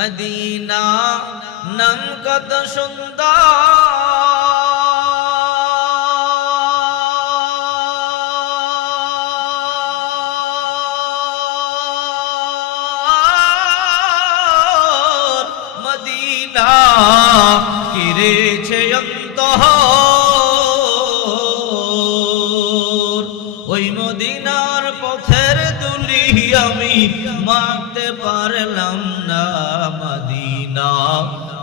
Medina নাম কত সুন্দর। মদিনা কিরেছে অন্তঃ মদিনার পথের দুলি আমি মারতে পারলাম না মদিনা,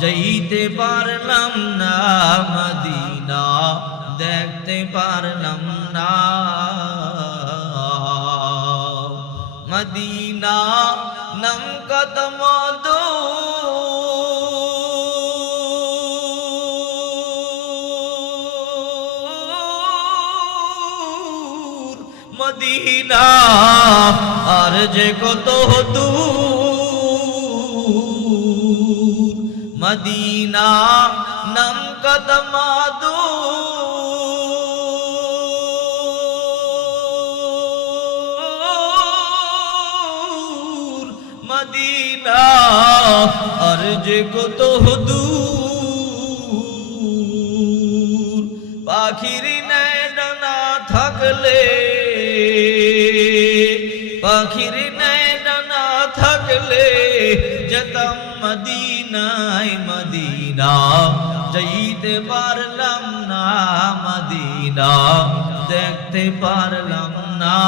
যাইতে পারলাম না মদিনা, দেখতে পারলাম না মদিনা। নম কদম দো মদিনা, আর যে কত দূর। মদিনা নম কদম দূর। মদিনা, আর যে কত দূর। পাখির ডানা থাকলে মদিনায় মদিনা যাইতে পারলাম না মদিনা দেখতে পারলাম না।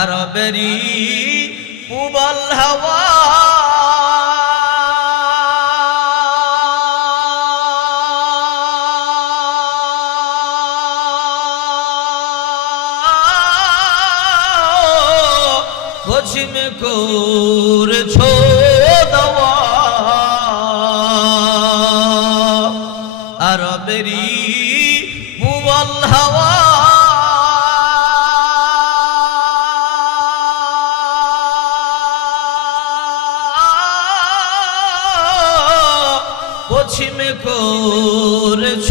আরবেরি উবল হাওয়া করছ আরবেরি মুবল হাওয়া। পশ্চিমে করছ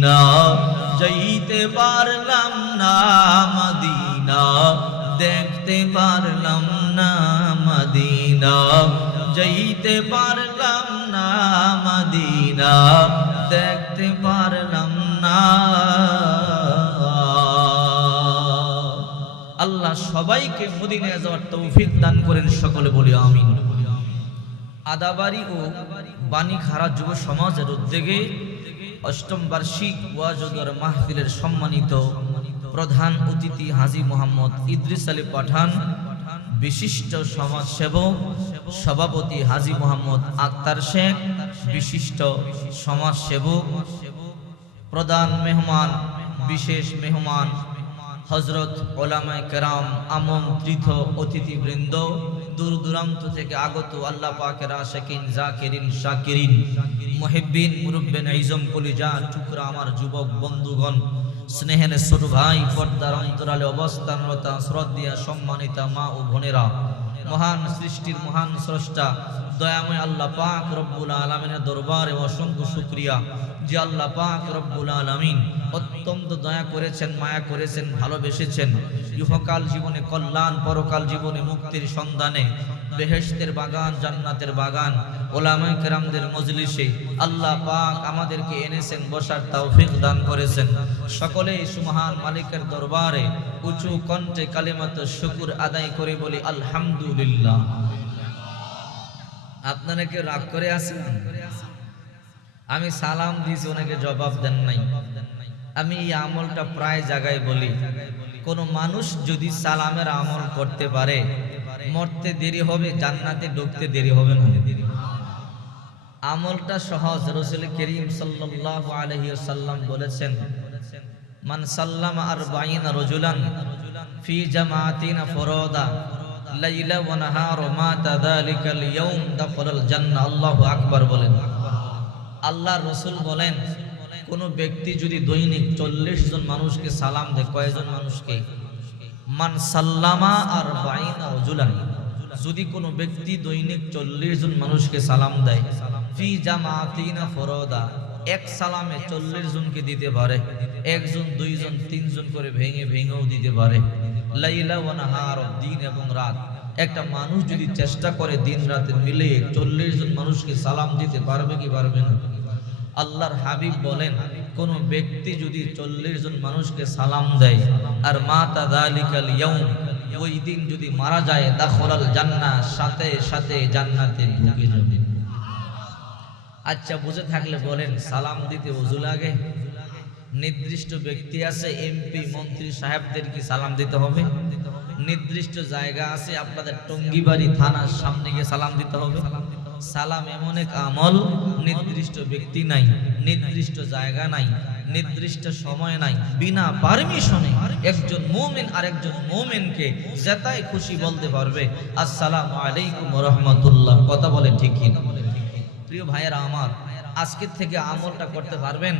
মদিনা, যাইতে পারলাম না মদিনা, দেখতে পারলাম না মদিনা, যাইতে পারলাম না মদিনা, দেখতে পারলাম না। আল্লাহ সবাইকে মদিনায় যাওয়ার তৌফিক দান করেন, সকলে বলি আমিন। আদাবাড়ি ও বাণীখারা যুব সমাজের উদ্যোগে অষ্টম বার্ষিক ওয়াজদর মাহফিলের সম্মানিত প্রধান অতিথি হাজি মোহাম্মদ ইদ্রিস আলী পাঠান, বিশিষ্ট সমাজ সেবক সভাপতি হাজি মোহাম্মদ আক্তার শেখ, বিশিষ্ট সমাজ সেবক প্রধান মেহমান, বিশেষ মেহমান হজরত ওলামায় কেরাম আমন্ত্রিত অতিথিবৃন্দ দূর দূরান্ত থেকে আগত আল্লাহ পাকেরা শেখিন জাকিরিন, শাকিরিন, মুহিব্বিন, মুরব্বেন, ইজম, কলিজা, টুকরা আমার যুবক, বন্ধুগণ, স্নেহের ছোট ভাই, পর্দার অন্তরালে অবস্থানরতা শ্রদ্ধা সম্মানিতা মা ও বোনেরা মহান সৃষ্টির মহান স্রষ্টা, দয়াময় আল্লাহ পাক রব্বুল আলমিনের দরবারে অসংখ্য শুক্রিয়া যে আল্লাহ পাক রব্বুল আলমিন অত্যন্ত দয়া করেছেন, মায়া করেছেন, ভালোবেসেছেন। ইহকাল জীবনে কল্যাণ, পরকাল জীবনে মুক্তির সন্ধানে বেহেশতের বাগান, জান্নাতের বাগান, ওলামায় কেরামদের মজলিসে আল্লাহ পাক আমাদেরকে এনেছেন, বসার তৌফিক দান করেছেন। সকলে সুমহান মালিকের দরবারে উঁচু কণ্ঠে কালিমাত শুকুর আদায় করে বলি, আলহামদুলিল্লাহ। আপনারা কেউ রাগ করে আছেন? আমি সালাম দিয়েছি, ওনাকে জবাব দেন নাই। আমি এই আমলটা প্রায় জায়গায় বলি, কোনো মানুষ যদি সালামের আমল করতে পারে মরতে দেরি হবে, জান্নাতে ঢুকতে দেরি হবে না। আমলটা সহজ, রসুল করিম সাল্লাল্লাহু আলাইহি ওয়াসাল্লাম বলেছেন, মান সাল্লামা আরবাইন রজুলান ফি জামাতিন ফুরাদা, লাইলা ওয়া নাহার মা তাযালিকাল ইয়াউম দাখালাল জান্নাহ। আল্লাহু আকবার বলেন। আল্লাহ রসুল বলেন, কোন ব্যক্তি যদি দৈনিক চল্লিশ জন মানুষকে সালাম দেয়, কয়জন মানুষকে? মান সাল্লামা আর বাইন যদি কোনো ব্যক্তি দৈনিক চল্লিশ জন মানুষকে সালাম দেয়, ফি জামাতিনা ফরদা, এক সালামে চল্লিশ জনকে দিতে পারে, একজন, দুইজন, তিনজন করে ভেঙে ভেঙেও দিতে পারে। লাইলা ওয়া নাহার দিন এবং রাত। একটা মানুষ যদি চেষ্টা করে দিন রাতে মিলে চল্লিশ জন মানুষকে সালাম দিতে পারবে কি পারবে না? আল্লাহর হাবিব বলেন কোন ব্যক্তি যদি চল্লিশ জন মানুষকে সালাম দেয়, আর মা তাদালিকাল ওই দিন যদি মারা যায়, দাখলাল জান্নাহ, সাথে সাথে জান্নাতে আচ্ছা বুঝে থাকলে বলেন, সালাম দিতে ওযু লাগে? নির্দিষ্ট ব্যক্তি আছে, এমপি, মন্ত্রী সাহেবদের কি সালাম দিতে হবে? নির্দিষ্ট জায়গা আছে, আপনাদের টঙ্গিবাড়ি থানার সামনে গিয়ে সালাম দিতে হবে? সালাম এমন এক আমল, নির্দিষ্ট ব্যক্তি নাই, নির্দিষ্ট জায়গা নাই, নির্দিষ্ট সময় নাই, বিনা পারমিশনে একজন মুমিন আর একজন মুমিনকে যেটাই খুশি বলতে পারবে, আসসালামু আলাইকুম রহমতুল্লাহ। কথা বলে ঠিক কি না? প্রিয় ভাইয়েরা আমার, আজকের থেকে আমলটা করতে পারবেন?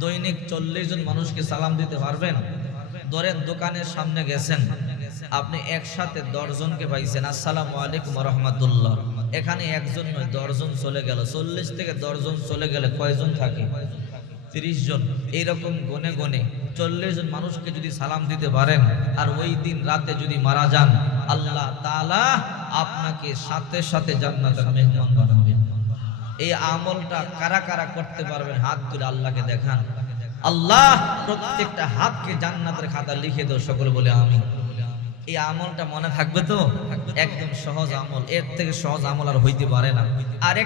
দৈনিক চল্লিশ জন মানুষকে সালাম দিতে পারবেন? ধরেন দোকানের সামনে গেছেন, আপনি একসাথে দশজনকে পাইছেন, আসসালামু আলাইকুম রহমতুল্লাহ। এখানে একজন নয়, দশজন চলে গেল। চল্লিশ থেকে দশজন চলে গেলে কয়জন থাকে? তিরিশ জন। এইরকম গনে গনে চল্লিশ জন মানুষকে যদি সালাম দিতে পারেন, আর ওই দিন রাতে যদি মারা যান, আল্লাহ তাআলা আপনাকে সাথে সাথে জান্নাতের মেহমান বানাবেন এই আমলটা কারা কারা করতে পারবেন, হাত তুলে আল্লাহকে দেখান। আল্লাহ প্রত্যেকটা হাতকে জান্নাতের খাতা লিখে দাও, সকলে বলে আমি এই আমলটা মনে থাকবে তো? একদম সহজ আমল। এর থেকে সহজ আমল আর হইতে পারে না। আরেক